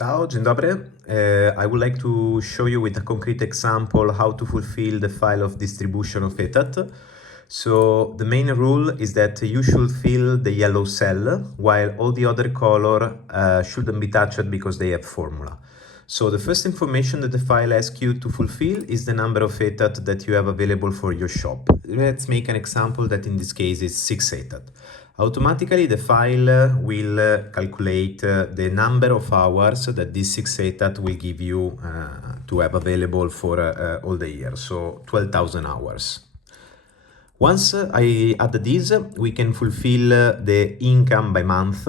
Ciao, dzień dobry. I would like to show you with a concrete example how to fulfill the file of distribution of Etat. So the main rule is that you should fill the yellow cell while all the other color shouldn't be touched because they have formula. So the first information that the file asks you to fulfill is the number of Etat that you have available for your shop. Let's make an example that in this case is 6 Etat. Automatically, the file will calculate the number of hours that this 6 Etat will give you to have available for all the year, so 12,000 hours. Once I add this, we can fulfill the income by month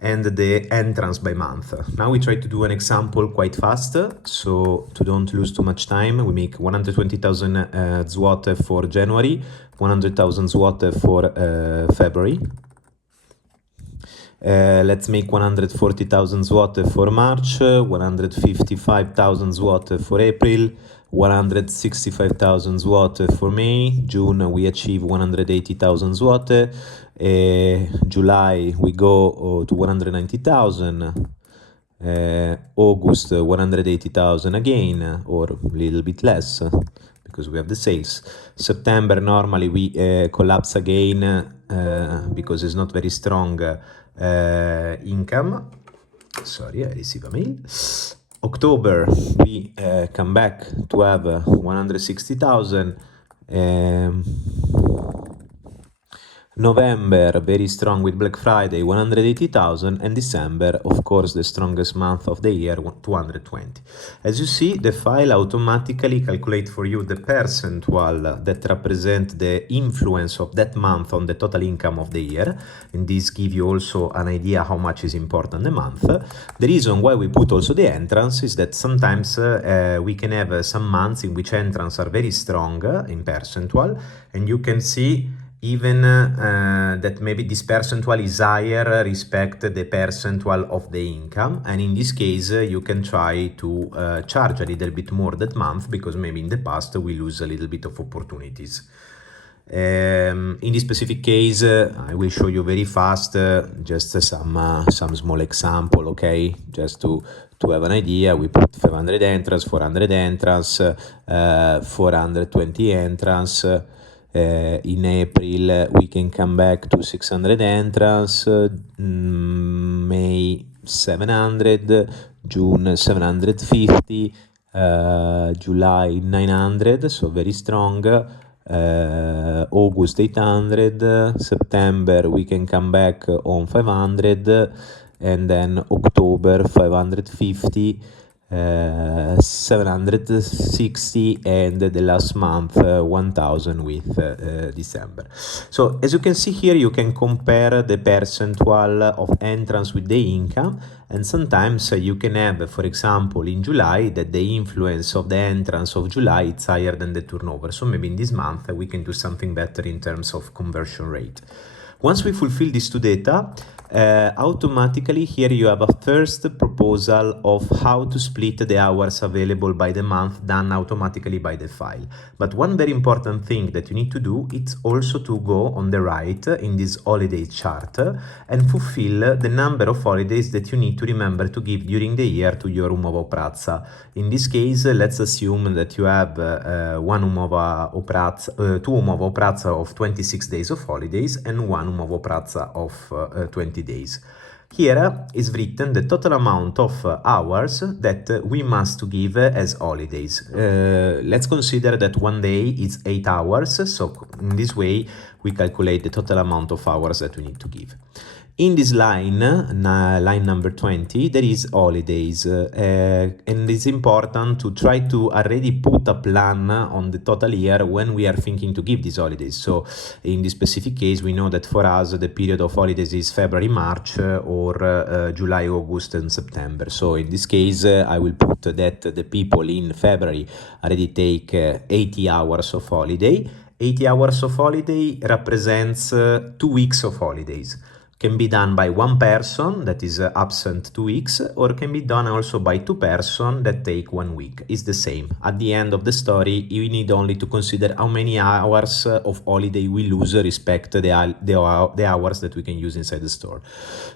and the entrance by month. Now we try to do an example quite fast, so to don't lose too much time, we make 120,000 zloty for January, 100,000 zloty for February. Let's make 140,000 zloty for March, 155,000 zloty for April, 165,000 zloty for May. June we achieve 180,000 zloty. July we go to 190,000. August 180,000 again, or a little bit less because we have the sales. September normally we collapse again because it's not very strong income. Sorry, I receive a mail. October we come back to have 160,000. November, very strong with Black Friday, 180,000, and December, of course, the strongest month of the year, 220. As you see, the file automatically calculates for you the percentual that represent the influence of that month on the total income of the year, and this gives you also an idea how much is important the month. The reason why we put also the entrance is that sometimes we can have some months in which entrance are very strong in percentual, and you can see even that maybe this percentual is higher respect the percentual of the income, and in this case you can try to charge a little bit more that month because maybe in the past we lose a little bit of opportunities. In this specific case I will show you very fast just some small example, okay, just to have an idea. We put 500 entrance, 400 entrance, 420 entrance. In April we can come back to 600 entrance, May 700, June 750, July 900, so very strong, August 800, September we can come back on 500, and then October 550, 760, and the last month 1000 with December. So as you can see here, you can compare the percentual of entrance with the income, and sometimes you can have, for example, in July, that the influence of the entrance of July is higher than the turnover. So maybe in this month we can do something better in terms of conversion rate. Once we fulfill these two data, automatically here you have a first proposal of how to split the hours available by the month done automatically by the file. But one very important thing that you need to do is also to go on the right in this holiday chart and fulfill the number of holidays that you need to remember to give during the year to your umova o praca. In this case, let's assume that you have two umova o praca of 26 days of holidays and one umova o praca of 20 days. Here is written the total amount of hours that we must give as holidays. Let's consider that one day is 8 hours, so in this way we calculate the total amount of hours that we need to give. In this line, line number 20, there is holidays, and it's important to try to already put a plan on the total year when we are thinking to give these holidays. So in this specific case, we know that for us the period of holidays is February, March, or July, August, and September. So in this case, I will put that the people in February already take 80 hours of holiday. 80 hours of holiday represents 2 weeks of holidays. can be done by one person that is absent 2 weeks, or can be done also by 2 persons that take 1 week. It's the same. At the end of the story, you need only to consider how many hours of holiday we lose respect to the hours that we can use inside the store.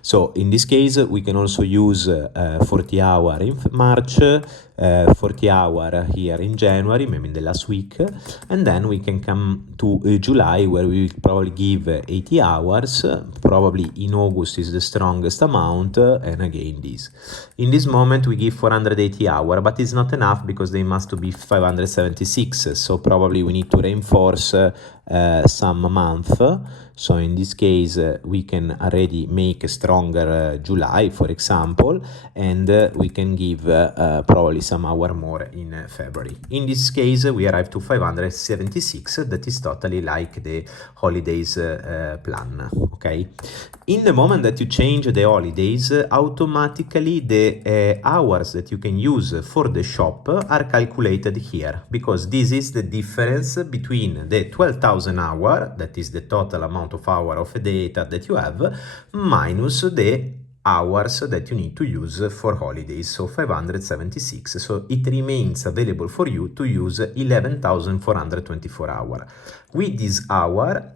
So in this case, we can also use 40 hours in March, 40 hours here in January, maybe in the last week, and then we can come to July, where we will probably give 80 hours, probably in August is the strongest amount, and again this. In this moment we give 480 hours, but it's not enough because they must be 576, so probably we need to reinforce some month. So in this case, we can already make a stronger July, for example, and we can give probably some hour more in February. In this case, we arrive to 576, that is totally like the holidays plan, okay? In the moment that you change the holidays, automatically the hours that you can use for the shop are calculated here, because this is the difference between the 12,000 hours, that is the total amount of hours of data that you have, minus the hours that you need to use for holidays, so 576. So it remains available for you to use 11,424 hours. With this hour,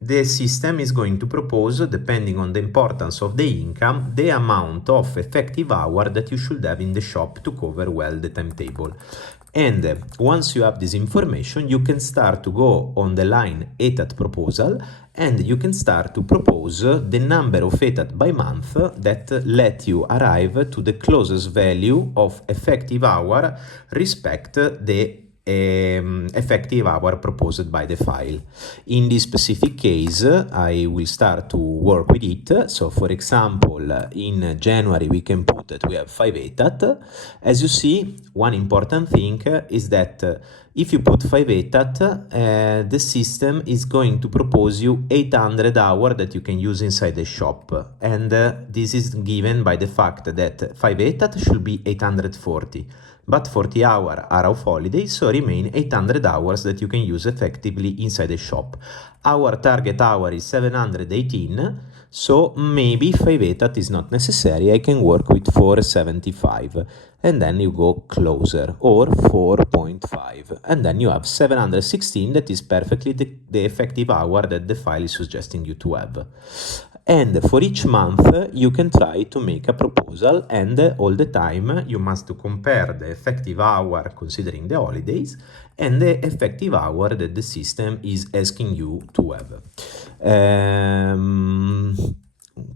the system is going to propose, depending on the importance of the income, the amount of effective hour that you should have in the shop to cover well the timetable. And once you have this information, you can start to go on the line Etat proposal, and you can start to propose the number of Etat by month that let you arrive to the closest value of effective hour respect the effective hour proposed by the file. In this specific case, I will start to work with it. So for example, in January we can put that we have 5 Etat. As you see, one important thing is that if you put 5 Etat, the system is going to propose you 800 hours that you can use inside the shop, and this is given by the fact that 5 Etat should be 840. But 40 hours are of holiday, so remain 800 hours that you can use effectively inside the shop. Our target hour is 718, so maybe 5 Etat is not necessary. I can work with 475, and then you go closer, or 4.5, and then you have 716, that is perfectly the effective hour that the file is suggesting you to have. And for each month, you can try to make a proposal, and all the time you must compare the effective hour considering the holidays and the effective hour that the system is asking you to have.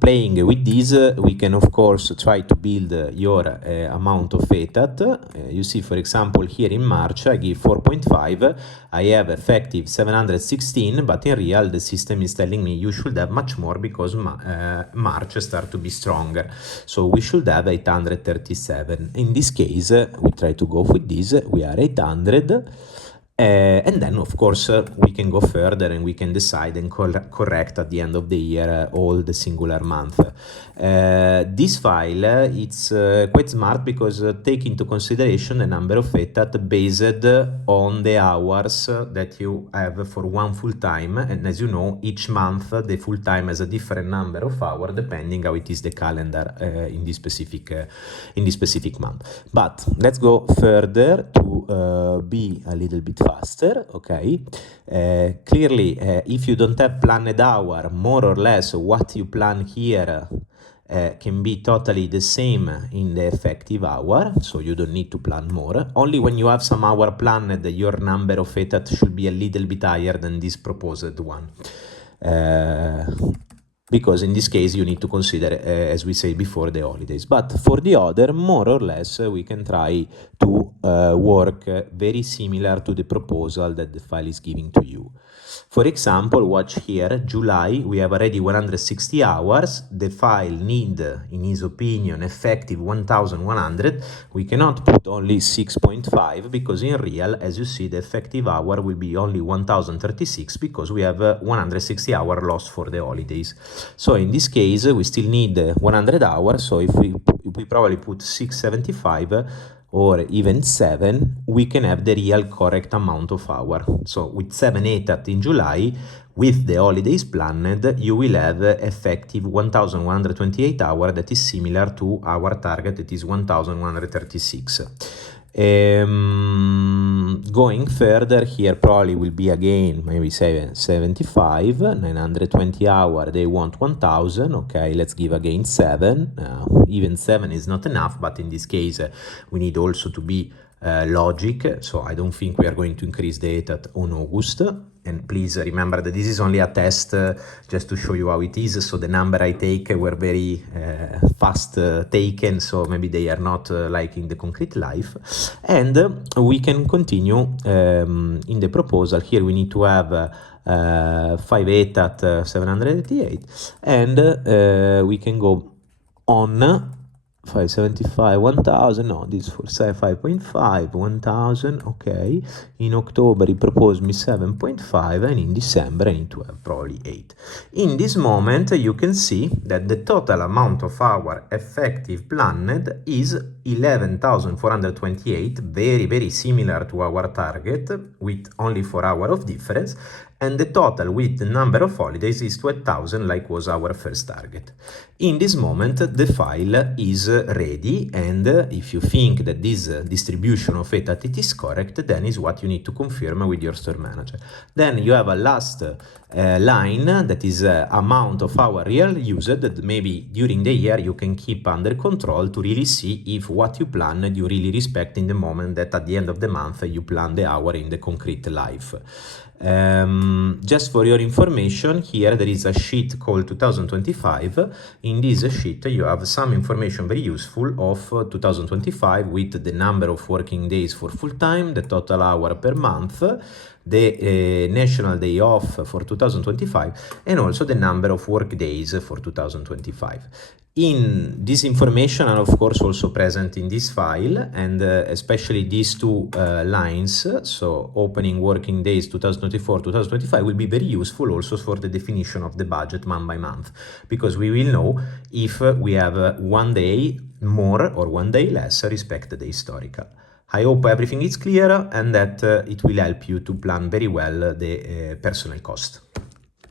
Playing with this, we can of course try to build your amount of Etat. You see, for example, here in March I give 4.5, I have effective 716, but in real the system is telling me you should have much more because March start to be stronger. So we should have 837. In this case, we try to go with this, we are 800. And then, of course, we can go further and we can decide and correct at the end of the year all the singular month. This file, it's quite smart because take into consideration the number of Etat based on the hours that you have for one full time. And as you know, each month the full time has a different number of hours depending how it is the calendar in this specific month. But let's go further to be a little bit faster, okay? Clearly, if you don't have planned hour, more or less what you plan here can be totally the same in the effective hour, so you don't need to plan more. Only when you have some hour planned, your number of Etat should be a little bit higher than this proposed one. Because in this case you need to consider, as we say before, the holidays. But for the other, more or less, we can try to work very similar to the proposal that the file is giving to you. For example, watch here, July, we have already 160 hours. The file need, in his opinion, effective 1100. We cannot put only 6.5 because in real, as you see, the effective hour will be only 1036 because we have 160 hours lost for the holidays. So in this case, we still need 100 hours. So if we probably put 675, or even 7, we can have the real correct amount of hour. So with 7 Etat in July, with the holidays planned, you will have effective 1,128 hours, that is similar to our target, that is 1,136. Going further, here probably will be again maybe 75, 920 hours, they want 1,000. Okay, let's give again 7. Even 7 is not enough, but in this case we need also to be logic, so I don't think we are going to increase the Etat on August. And please remember that this is only a test, just to show you how it is. So the number I take were very fast taken, so maybe they are not like in the concrete life. And we can continue in the proposal. Here we need to have 5 Etat 788, and we can go on 575, 1000, no, this for 5.5, 1000, okay. In October he proposed me 7.5, and in December I need to have probably 8. In this moment you can see that the total amount of our effective planned is 11,428, very similar to our target, with only 4 hours of difference, and the total with the number of holidays is 12,000, like was our first target. In this moment the file is ready, and if you think that this distribution of Etat is correct, then is what you need to confirm with your store manager. Then you have a last line, that is amount of hour real used, that maybe during the year you can keep under control to really see if what you planned you really respect in the moment that at the end of the month you plan the hour in the concrete life. Just for your information, here there is a sheet called 2025. In this sheet you have some information very useful of 2025, with the number of working days for full-time, the total hour per month, the national day off for 2025, and also the number of work days for 2025. In this information are of course also present in this file, and especially these two lines, so opening working days 2024-2025, will be very useful also for the definition of the budget month by month, because we will know if we have 1 day more or 1 day less respect to the historical. I hope everything is clear and that it will help you to plan very well the personnel cost.